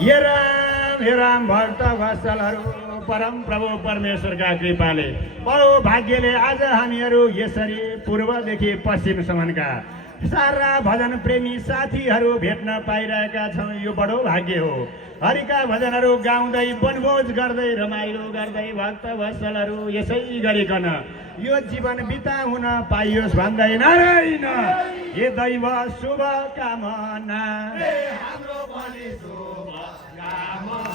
हे राम भक्त वत्सलहरू परम प्रभु परमेश्वरका कृपाले बडो भाग्यले आज हामीहरू यसरी पूर्वदेखि पश्चिमसम्मका सारा भजन प्रेमी साथीहरू भेट्न पाइरहेका छौँ। यो बडो भाग्य हो। हरिका भजनहरू गाउँदै वनभोज गर्दै रमाइलो गर्दै भक्त वत्सलहरू यसै गरिकन यो जीवन बिता हुन पाइयोस् भन्दै नारायण हे दैव शुभ कामना हाम्रो पनि शुभ कामना।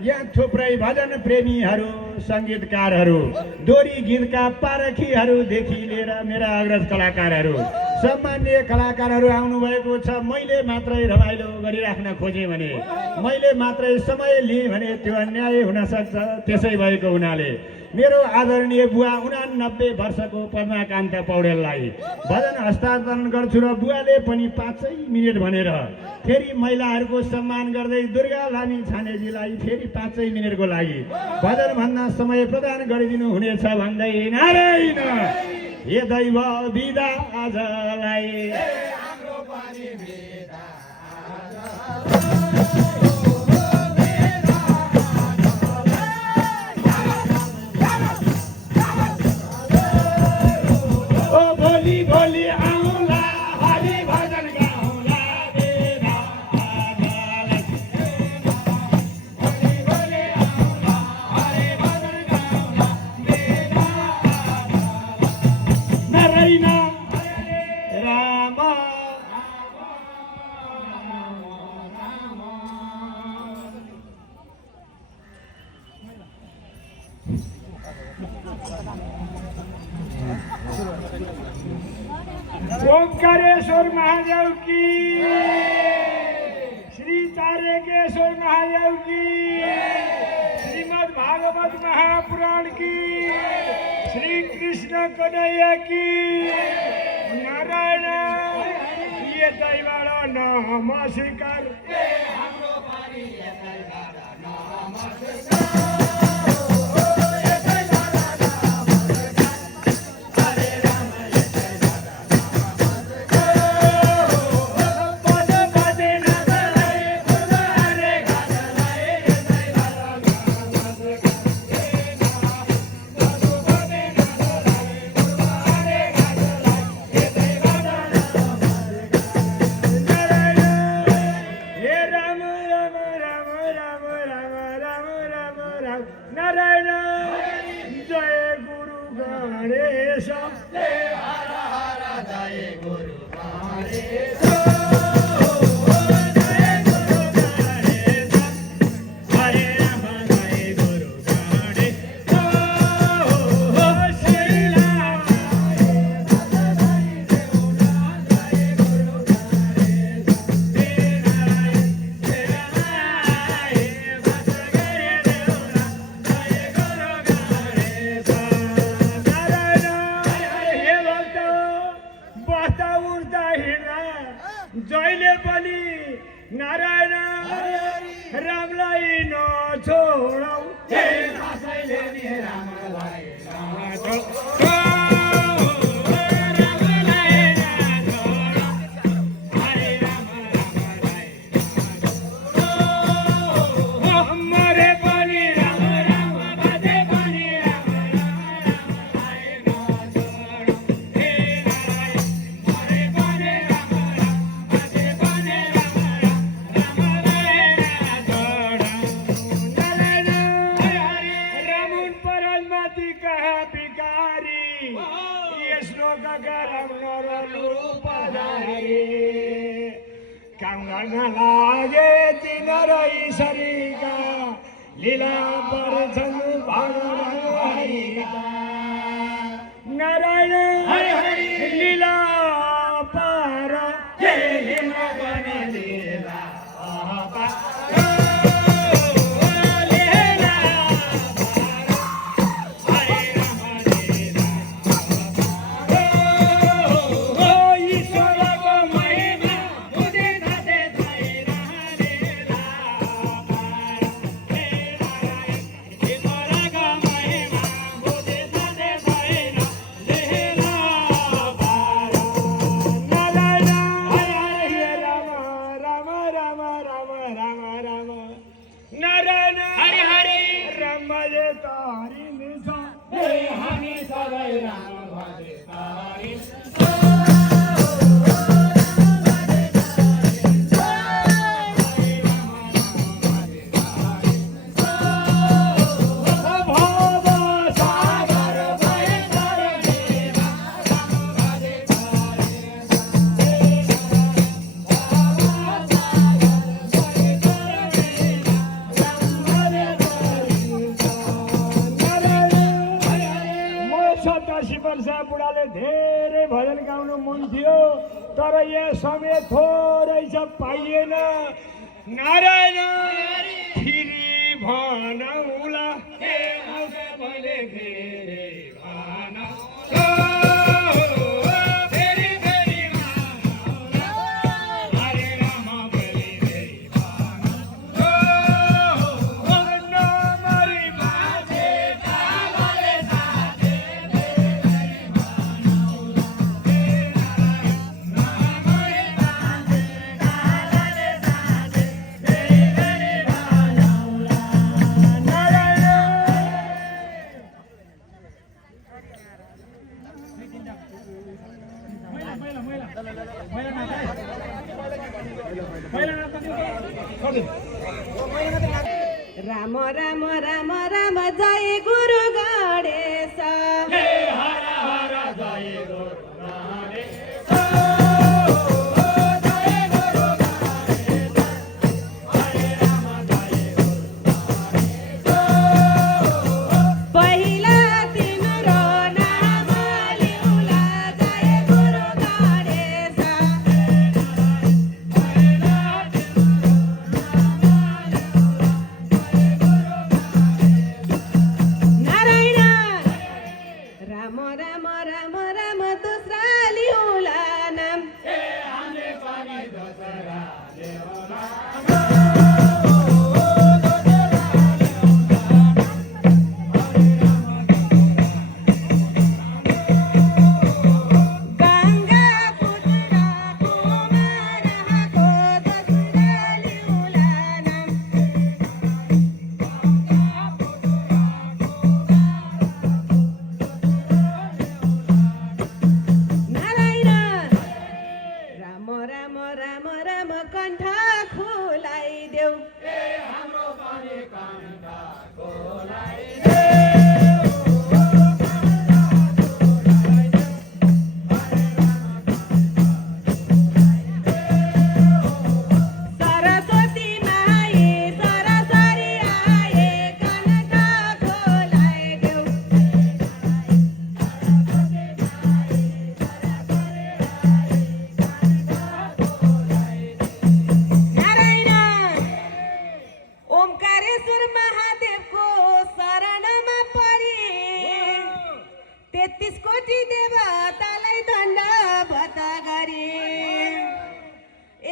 यहाँ थुप्रै भजन प्रेमीहरू सङ्गीतकारहरू दोरी गीतका पारखीहरूदेखि लिएर मेरा अग्रज कलाकारहरू सम्मान्य कलाकारहरू आउनुभएको छ। मैले मात्रै रमाइलो गरिराख्न खोजेँ भने मैले मात्रै समय लिएँ भने त्यो अन्याय हुन सक्छ। त्यसै भएको हुनाले मेरो आदरणीय बुवा 89 वर्षको पद्माकान्त पौडेललाई भजन हस्तान्तरण गर्छु र बुवाले पनि 5 मिनट भनेर फेरि महिलाहरूको सम्मान गर्दै दुर्गा लामी छानेजीलाई फेरि 5 मिनटको लागि भजन भन्न समय प्रदान गरिदिनु हुनेछ भन्दै नारायण हे दैव बिदा आजलाई भोलि आउँला हरि भजन गाउँला बेला भोलि आउँला हरि भजन गाउँला बेला नारायण राम ओंकारेश्वर महादेव की, श्री तारकेश्वर महादेव की, श्रीमद् भागवत महापुराण की, श्री कृष्ण कन्हैया की नारायण ये दैवाड़ा नमस्कार। जहिले पनि नारायण रामलाई नछोडौ हे कसैले नि रामलाई नछोडौ लागे तिनीहरू ईश्वरीका लीला पर्छन् भगवानका नारायण लीला पार बुढाले धेरै भजन गाउनु मन थियो तर यहाँ समय थोरै छ पाइएन। नारायण फेरि भनौला राम राम राम राम जय गुरु गणेश हर हर जय गुरु पहिला तिम्रो नाम लिउला जय गुरु गणेश नारायण राम राम राम राम दुसरा लिउला नाम गंगा पुत्र कुमारको दुसरा लिउला नाम नारायण राम राम राम राम कण्ठ खुलाइदेऊ सरस्वती माई सरस्वती आए कण्ठ खुलाइदेऊ नारायण ओमकारेश्वर महादेवको शरणमा परी 33 कोटी देवतालाई दण्डवत गरी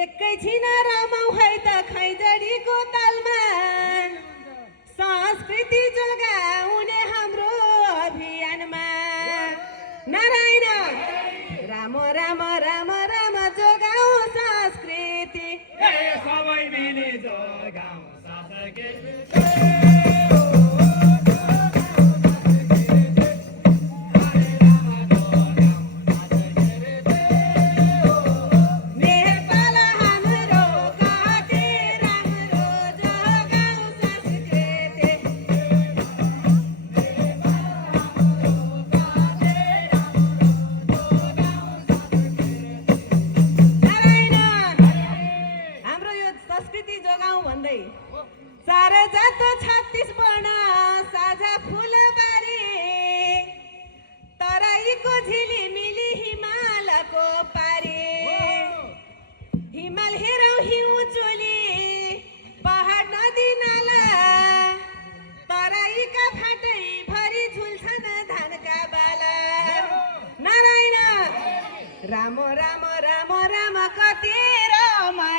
एकैछिन रमाउ है त खैजडीको तालमा संस्कृति जोगाउने हाम्रो अभियानमा नारायण राम राम राम राम जोगाऊ संस्कृति सबै मिली जोगाऊ नेपाल हाम्रो कति राम्रो जोगाऊ संस्कृति नारायण हाम्रो यो संस्कृति जोगाऊ भन्दै चार जात 36 वर्ण साझा फुलबारी तराईको झिलिमिली हिमालको पारी हिमाल हेरौँ हिउँ चोली पहाड नदी नाला तराईका फाटै भरि झुल्छन् धानका बाला नारायण राम राम राम राम कति रमाइलो